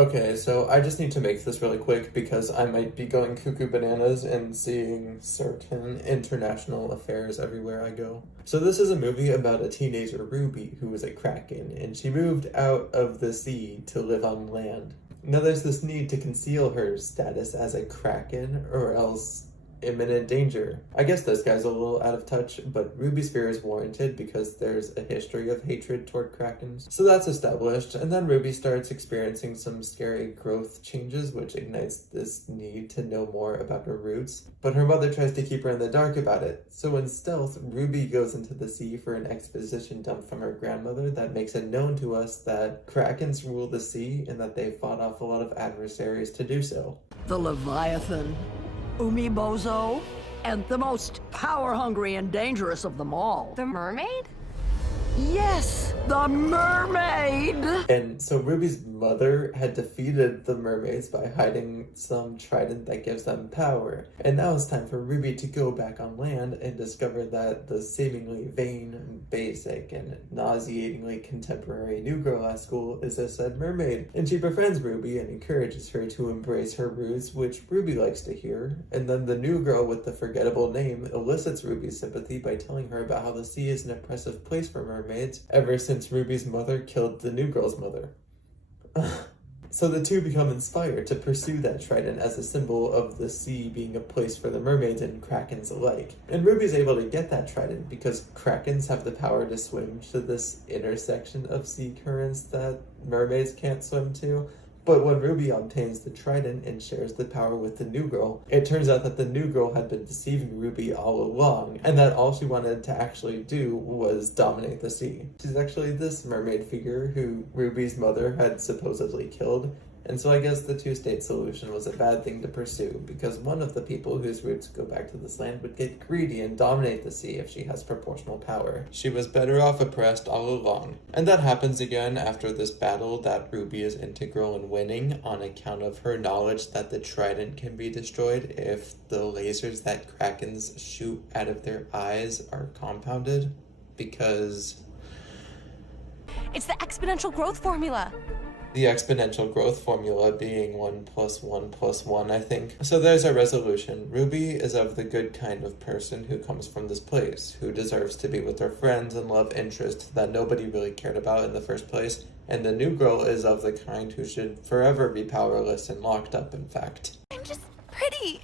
Okay, so I just need to make this really quick because I might be going cuckoo bananas and seeing certain international affairs everywhere I go. So this is a movie about a teenager, Ruby, who is a Kraken, and she moved out of the sea to live on land. Now there's this need to conceal her status as a Kraken or else imminent danger. I guess this guy's a little out of touch, but Ruby's fear is warranted because there's a history of hatred toward Krakens. So that's established, and then Ruby starts experiencing some scary growth changes, which ignites this need to know more about her roots. But her mother tries to keep her in the dark about it. So in stealth, Ruby goes into the sea for an exposition dump from her grandmother that makes it known to us that Krakens rule the sea and that they fought off a lot of adversaries to do so. The Leviathan, Umibozo, and the most power-hungry and dangerous of them all. The mermaid? Yes, the mermaid! And so Ruby's mother had defeated the mermaids by hiding some trident that gives them power. And now it's time for Ruby to go back on land and discover that the seemingly vain and basic and nauseatingly contemporary new girl at school is a said mermaid. And she befriends Ruby and encourages her to embrace her roots, which Ruby likes to hear. And then the new girl with the forgettable name elicits Ruby's sympathy by telling her about how the sea is an oppressive place for mermaids ever since Ruby's mother killed the new girl's mother. So the two become inspired to pursue that trident as a symbol of the sea being a place for the mermaids and Krakens alike. And Ruby's able to get that trident because Krakens have the power to swim to this intersection of sea currents that mermaids can't swim to. But when Ruby obtains the trident and shares the power with the new girl, it turns out that the new girl had been deceiving Ruby all along, and that all she wanted to actually do was dominate the sea. She's actually this mermaid figure who Ruby's mother had supposedly killed, and so I guess the two-state solution was a bad thing to pursue, because one of the people whose roots go back to this land would get greedy and dominate the sea if she has proportional power. She was better off oppressed all along. And that happens again after this battle that Ruby is integral in winning on account of her knowledge that the trident can be destroyed if the lasers that Krakens shoot out of their eyes are compounded, because It's the exponential growth formula. the exponential growth formula being 1 + 1 + 1, I think. So there's our resolution. Ruby is of the good kind of person who comes from this place, who deserves to be with her friends and love interests that nobody really cared about in the first place. And the new girl is of the kind who should forever be powerless and locked up, in fact. I'm just pretty.